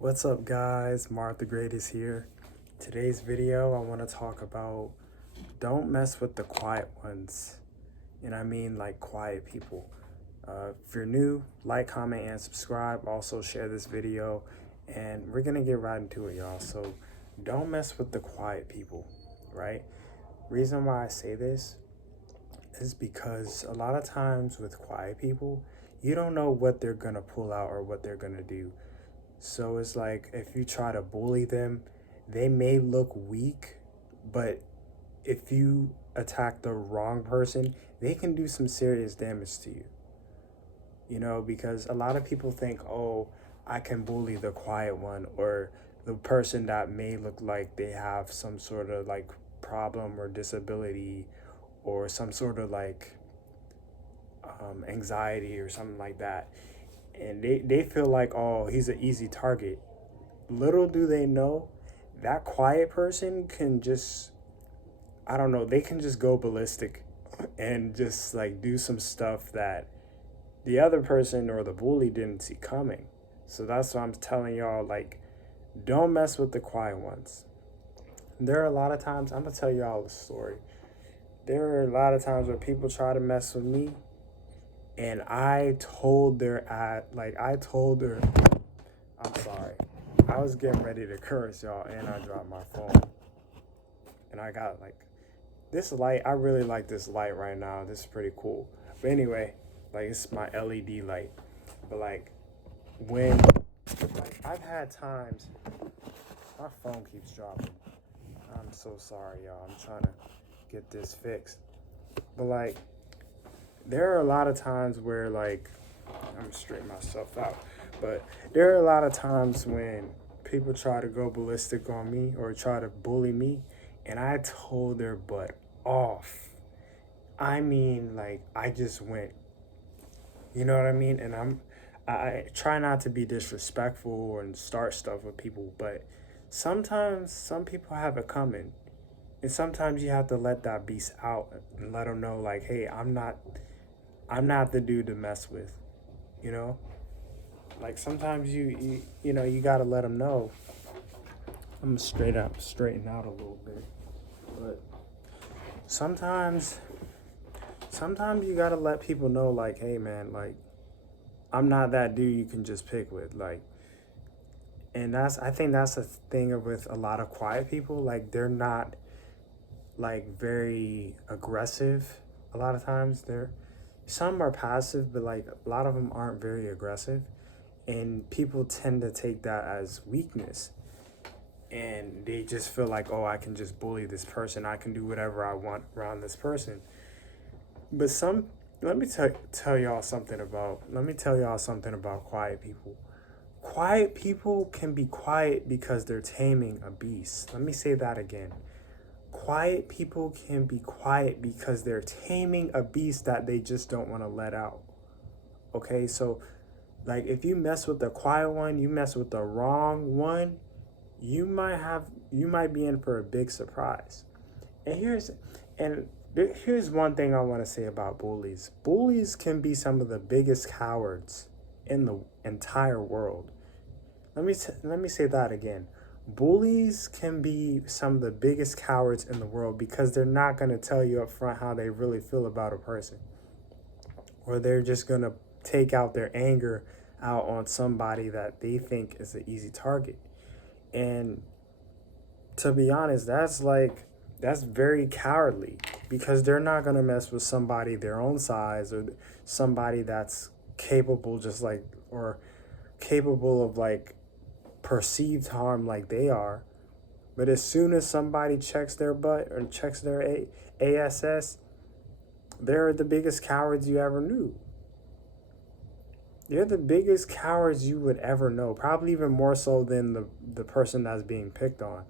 What's up, guys? MarcTheGreatest here. Today's video, I want to talk about don't mess with the quiet ones. And I mean like quiet people. If you're new, like, comment, and subscribe. Also share this video. And we're going to get right into it, y'all. So don't mess with the quiet people, right? Reason why I say this is because a lot of times with quiet people, you don't know what they're going to pull out or what they're going to do. So it's like if you try to bully them, they may look weak, but if you attack the wrong person, they can do some serious damage to you. Because a lot of people think, oh, I can bully the quiet one or the person that may look like they have some sort of like problem or disability or some sort of like anxiety or something like that. And they feel like, oh, he's an easy target. Little do they know that quiet person can just, I don't know, they can just go ballistic and just like do some stuff that the other person or the bully didn't see coming. So that's why I'm telling y'all, like, don't mess with the quiet ones. There are a lot of times, I'm gonna tell y'all a story. There are a lot of times where people try to mess with me, and I told her, I'm sorry. I was getting ready to curse, y'all, and I dropped my phone. And I got like this light. I really like this light right now. This is pretty cool. But anyway, like it's my LED light. But like when I've had times my phone keeps dropping. I'm so sorry, y'all. I'm trying to get this fixed. But like there are a lot of times where like I'm gonna straighten myself out. But there are a lot of times when people try to go ballistic on me or try to bully me, and I told their butt off. I mean, like, I just went, you know what I mean? And I try not to be disrespectful and start stuff with people, but sometimes some people have it coming. And sometimes you have to let that beast out and let them know, like, hey, I'm not the dude to mess with, you know? Like sometimes you gotta let them know. I'm gonna straighten out a little bit, but sometimes you gotta let people know, like, hey man, like I'm not that dude you can just pick with, like. And I think that's the thing with a lot of quiet people, like they're not like very aggressive. A lot of times some are passive, but like a lot of them aren't very aggressive. And people tend to take that as weakness, and they just feel like, oh, I can just bully this person, I can do whatever I want around this person. But let me tell y'all something about quiet people. Quiet people can be quiet because they're taming a beast. Let me say that again. Quiet people can be quiet because they're taming a beast that they just don't want to let out. Okay, so like if you mess with the quiet one, you mess with the wrong one, you might be in for a big surprise. And here's one thing I want to say about bullies. Bullies can be some of the biggest cowards in the entire world. Let me say that again. Bullies can be some of the biggest cowards in the world because they're not going to tell you up front how they really feel about a person, or they're just going to take out their anger out on somebody that they think is an easy target. And to be honest, that's very cowardly because they're not going to mess with somebody their own size or somebody that's capable or capable of like perceived harm like they are. But as soon as somebody checks their butt or checks their ASS, they're the biggest cowards you ever knew. They're the biggest cowards you would ever know, probably even more so than the person that's being picked on.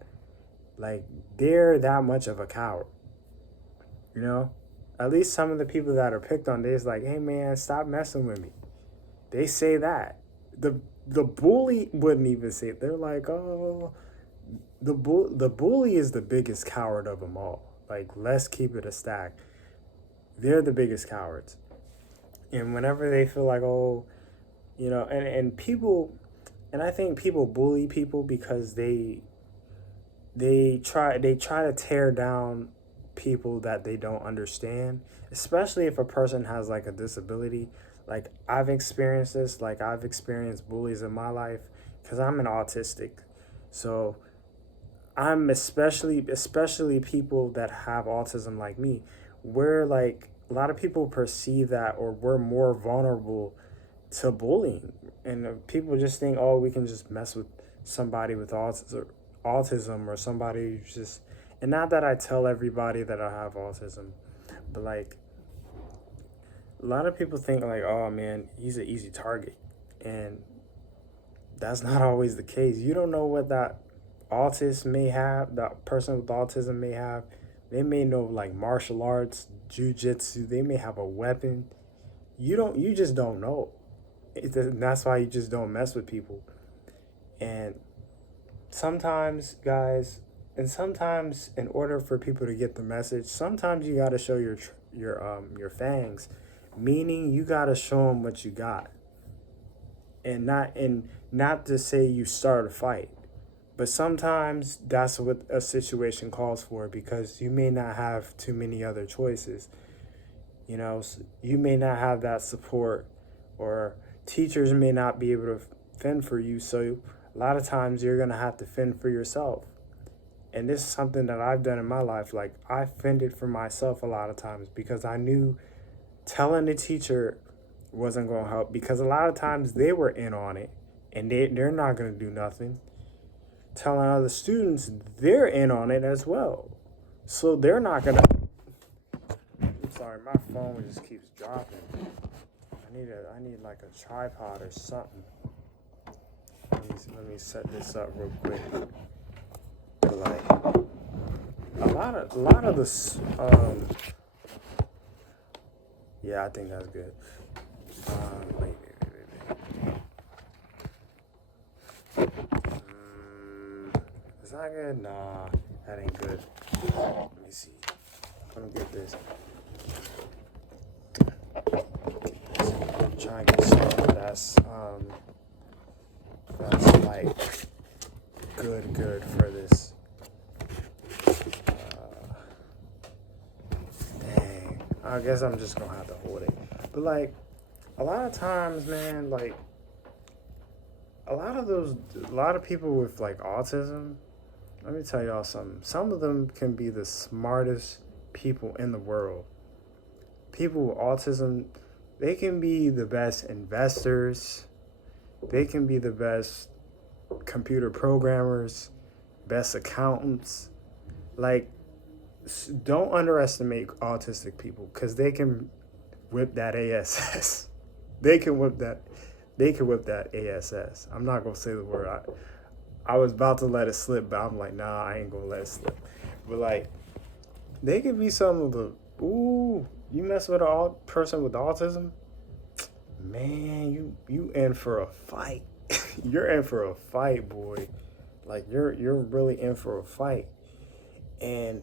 Like, they're that much of a coward, you know? At least some of the people that are picked on, they're just like, hey man, stop messing with me. They say that. The bully wouldn't even say it. They're like, oh, the bully is the biggest coward of them all. Like, let's keep it a stack. They're the biggest cowards. And whenever they feel like, oh, and people, And I think people bully people because they try to tear down people that they don't understand, especially if a person has like a disability. Like I've experienced this, like I've experienced bullies in my life because I'm an autistic. So I'm especially people that have autism like me, we're like a lot of people perceive that, or we're more vulnerable to bullying. And people just think, oh, we can just mess with somebody with autism or somebody who's just, and not that I tell everybody that I have autism, but like a lot of people think like, oh man, he's an easy target. And that's not always the case. You don't know what that person with autism may have. They may know like martial arts, jujitsu, they may have a weapon. You just don't know. That's why you just don't mess with people. And sometimes, guys, and sometimes in order for people to get the message, sometimes you got to show your fangs, meaning you got to show them what you got, and not to say you start a fight, but sometimes that's what a situation calls for because you may not have too many other choices. You may not have that support, or teachers may not be able to fend for you. So a lot of times you're going to have to fend for yourself. And this is something that I've done in my life. Like I fended for myself a lot of times because I knew telling the teacher wasn't going to help, because a lot of times they were in on it and they're not going to do nothing. Telling other students, they're in on it as well. So they're not going to. I'm sorry, my phone just keeps dropping. I need like a tripod or something. Let me set this up real quick. But like a lot of this yeah, I think that's good. Wait. Is that good? Nah, that ain't good. Let me see. Let me get this. Try and get something that's like good for this. Dang, I guess I'm just gonna have to hold it. But like a lot of times, man, like a lot of people with like autism, let me tell y'all something. Some of them can be the smartest people in the world. People with autism, they can be the best investors. They can be the best computer programmers, best accountants. Like, don't underestimate autistic people because they can whip that ASS. they can whip that. They can whip that ASS. I'm not gonna say the word. I was about to let it slip, but I'm like, nah, I ain't gonna let it slip. But like, they could be some of the. Ooh, you mess with a person with autism, man, you in for a fight. You're in for a fight, boy. Like you're really in for a fight. And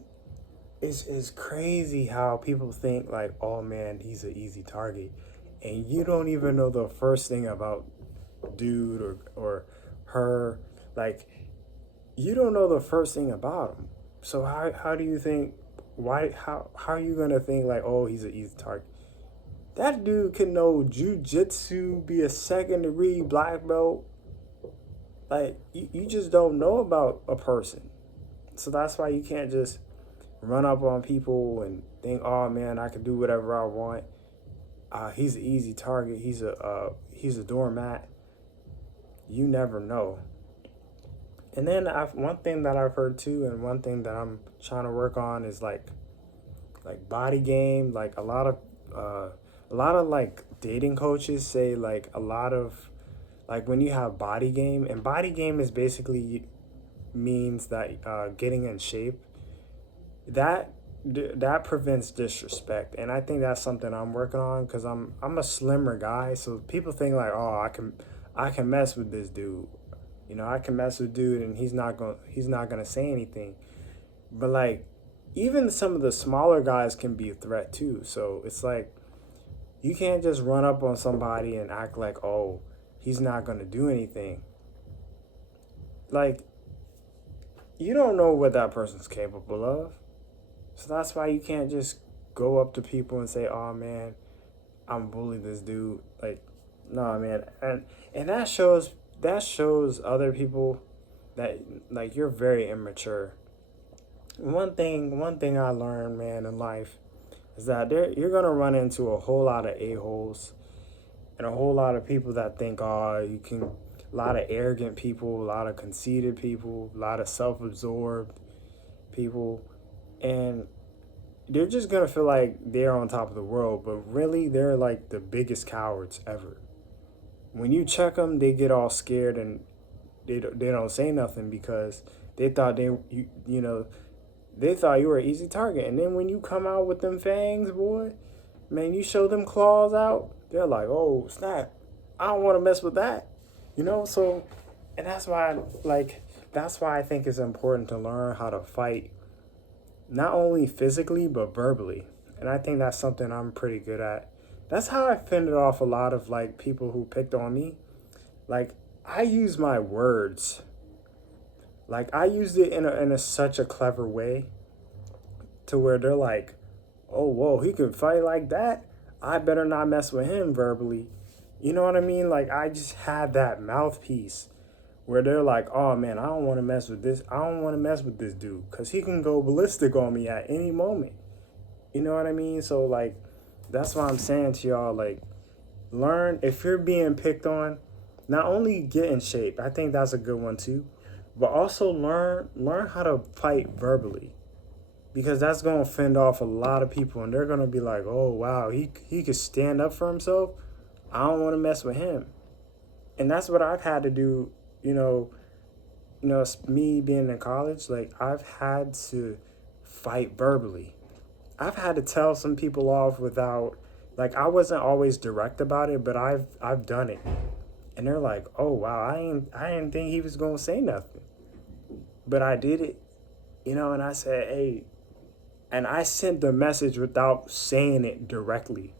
it's crazy how people think like, oh man, he's an easy target, and you don't even know the first thing about dude or her. Like you don't know the first thing about him. So how do you think? Why how are you gonna think like, oh, he's an easy target? That dude can know jujitsu, be a second degree black belt. Like you just don't know about a person. So that's why you can't just run up on people and think, oh man, I can do whatever I want. He's an easy target. He's a doormat. You never know. And then one thing that I've heard too, and one thing that I'm trying to work on is like body game. Like a lot of like dating coaches say like a lot of like when you have body game, and body game is basically means that getting in shape, that prevents disrespect. And I think that's something I'm working on because I'm a slimmer guy, so people think like, oh, I can mess with this dude. I can mess with dude and he's not gonna say anything. But like even some of the smaller guys can be a threat too. So it's like you can't just run up on somebody and act like, oh, he's not gonna do anything. like, you don't know what that person's capable of. So that's why you can't just go up to people and say, "Oh man, I'm bullying this dude." Like, no, man, and that shows other people that like you're very immature. One thing I learned, man, in life is that you're gonna run into a whole lot of a-holes and a whole lot of people that think, oh, you can, a lot of arrogant people, a lot of conceited people, a lot of self-absorbed people, and they're just gonna feel like they're on top of the world, but really they're like the biggest cowards ever. When you check them, they get all scared and they don't say nothing because they thought they thought you were an easy target. And then when you come out with them fangs, boy, man, you show them claws out, they're like, oh snap, I don't want to mess with that. So, and that's why I think it's important to learn how to fight, not only physically but verbally. And I think that's something I'm pretty good at. That's how I fended off a lot of like people who picked on me. Like, I use my words. Like, I used it in such a clever way to where they're like, oh, whoa, he can fight like that? I better not mess with him verbally. You know what I mean? Like, I just had that mouthpiece where they're like, oh man, I don't want to mess with this. I don't want to mess with this dude because he can go ballistic on me at any moment. You know what I mean? So, like, that's why I'm saying to y'all, like, learn, if you're being picked on, not only get in shape, I think that's a good one too, but also learn how to fight verbally, because that's going to fend off a lot of people and they're going to be like, oh wow, he could stand up for himself. I don't want to mess with him. And that's what I've had to do, it's me being in college, like, I've had to fight verbally. I've had to tell some people off without, like, I wasn't always direct about it, but I've done it. And they're like, "Oh wow, I didn't think he was going to say nothing." But I did it, and I said, "Hey," and I sent the message without saying it directly.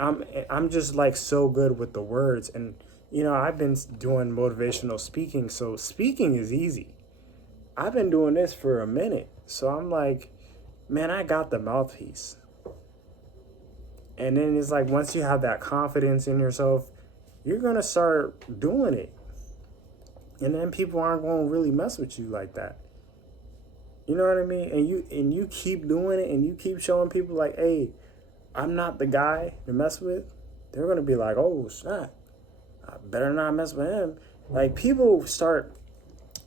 I'm just like so good with the words, and I've been doing motivational speaking, so speaking is easy. I've been doing this for a minute, so I'm like, man, I got the mouthpiece. And then it's like, once you have that confidence in yourself, you're gonna start doing it, and then people aren't gonna really mess with you like that. You know what I mean? And you keep doing it, and you keep showing people like, hey, I'm not the guy to mess with. They're gonna be like, oh snap, I better not mess with him. Like, people start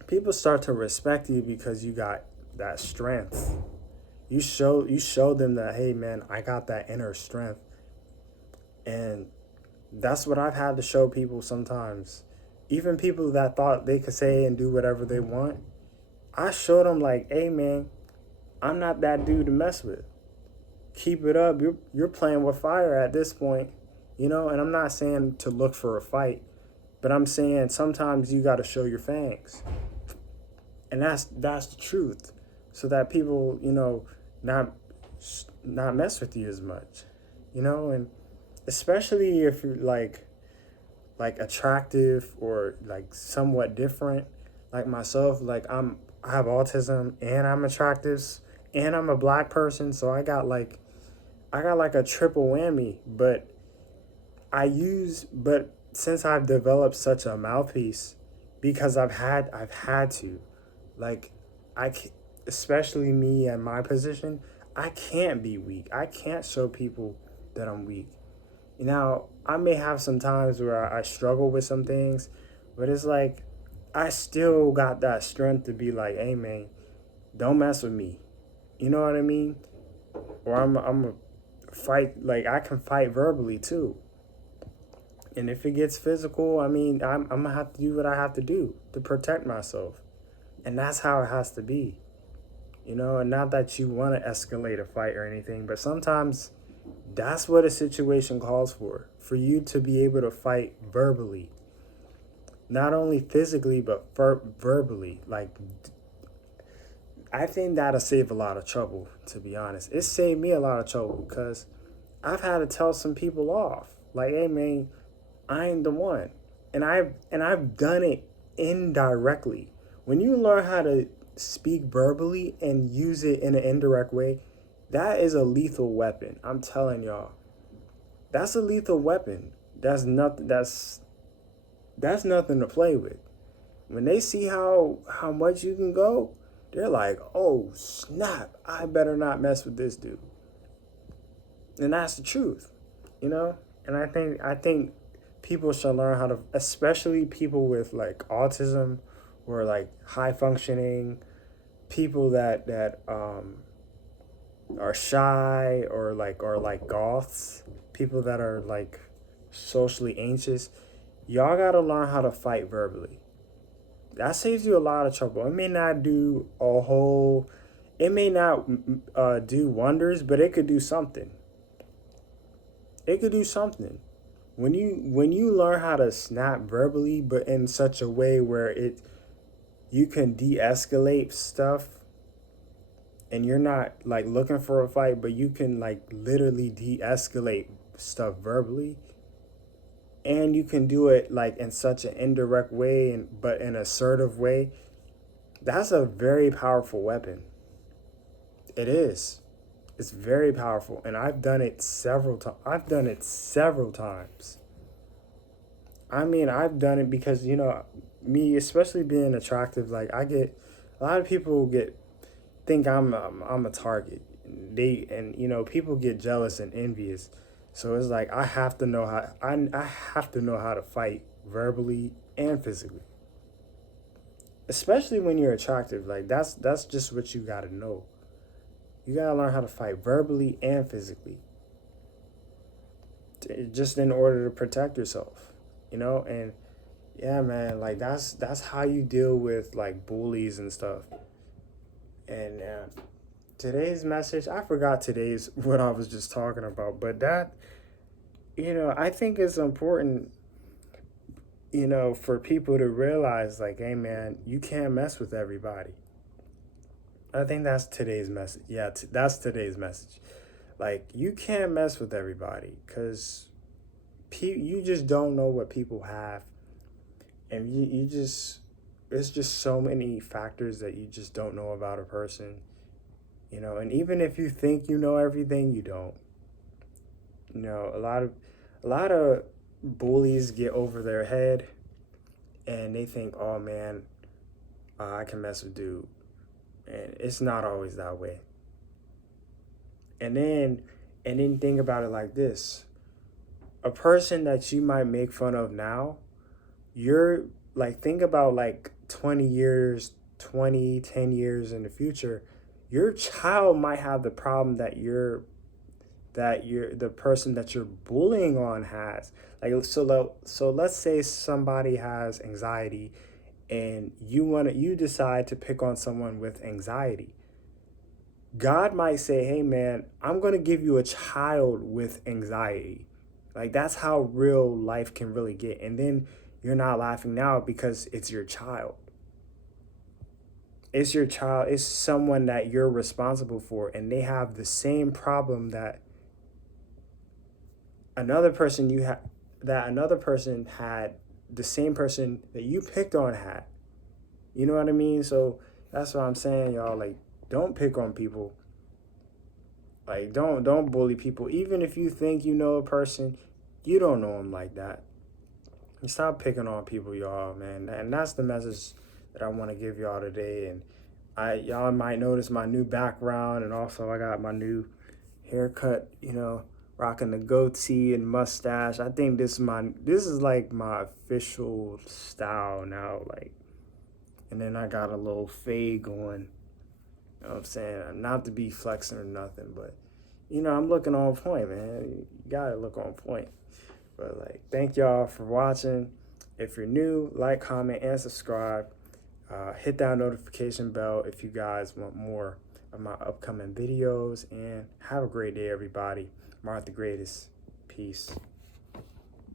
to respect you because you got that strength. You show them that, hey man, I got that inner strength. And that's what I've had to show people sometimes. Even people that thought they could say and do whatever they want, I showed them like, hey man, I'm not that dude to mess with. Keep it up. You're playing with fire at this point, and I'm not saying to look for a fight, but I'm saying sometimes you got to show your fangs. And that's the truth, so that people, not mess with you as much, and especially if you're like attractive or like somewhat different, like myself. Like, I have autism and I'm attractive and I'm a black person, so I got like a triple whammy. But since I've developed such a mouthpiece, because I've had to, like, especially me at my position, I can't be weak. I can't show people that I'm weak. Now, I may have some times where I struggle with some things, but it's like I still got that strength to be like, hey man, don't mess with me. You know what I mean? Or I'm a fight, like, I can fight verbally too. And if it gets physical, I mean, I'm gonna have to do what I have to do to protect myself. And that's how it has to be. And not that you want to escalate a fight or anything, but sometimes that's what a situation calls for you to be able to fight verbally. Not only physically, but verbally. Like, I think that'll save a lot of trouble, to be honest. It saved me a lot of trouble because I've had to tell some people off. Like, hey man, I ain't the one. And I've done it indirectly. When you learn how to speak verbally and use it in an indirect way, that is a lethal weapon. I'm telling y'all. That's a lethal weapon. That's nothing to play with. When they see how much you can go, they're like, "Oh, snap. I better not mess with this dude." And that's the truth, you know? And I think people should learn how to, especially people with like autism or like high functioning people that are shy or like goths, people that are like socially anxious. Y'all got to learn how to fight verbally. That saves you a lot of trouble. It may not do wonders, but it could do something. It could do something. When you learn how to snap verbally, but in such a way where you can de-escalate stuff, and you're not like looking for a fight, but you can like literally de-escalate stuff verbally, and you can do it like in such an indirect way and but an assertive way. That's a very powerful weapon. It is. It's very powerful, and I've done it several times. I mean, I've done it because me, especially being attractive. Like I get a lot of people think I'm a target. People get jealous and envious. So it's like I have to know how to fight verbally and physically. Especially when you're attractive. Like that's just what you got to know. You got to learn how to fight verbally and physically, just in order to protect yourself, and yeah, man, like that's how you deal with like bullies and stuff. And today's message, I forgot today's what I was just talking about, but that, I think it's important, for people to realize like, hey man, you can't mess with everybody. I think that's today's message. Yeah, that's today's message. Like, you can't mess with everybody because you just don't know what people have. And it's just so many factors that you just don't know about a person. And even if you think you know everything, you don't. A lot of bullies get over their head and they think, oh man, I can mess with dude. And it's not always that way. And then think about it like this. A person that you might make fun of now, you're like, think about like 20 years, 10 years in the future, your child might have the problem that you're the person that you're bullying on has. Like, so let's say somebody has anxiety and you decide to pick on someone with anxiety. God might say, hey man, I'm going to give you a child with anxiety. Like, that's how real life can really get. And then you're not laughing now because it's your child. It's your child. It's someone that you're responsible for, and they have the same problem that another person had, the same person that you picked on had. You know what I mean? So that's what I'm saying, y'all. Like, don't pick on people. Like, don't bully people. Even if you think you know a person, you don't know them like that. And stop picking on people, y'all, man. And that's the message that I want to give y'all today. And y'all might notice my new background, and also I got my new haircut, rocking the goatee and mustache. I think this is like my official style now, like. And then I got a little fade going. You know what I'm saying? Not to be flexing or nothing, but I'm looking on point, man. You gotta look on point. But like, thank y'all for watching. If you're new, like, comment, and subscribe. Hit that notification bell if you guys want more of my upcoming videos. And have a great day, everybody. MarcTheGreatest. Peace.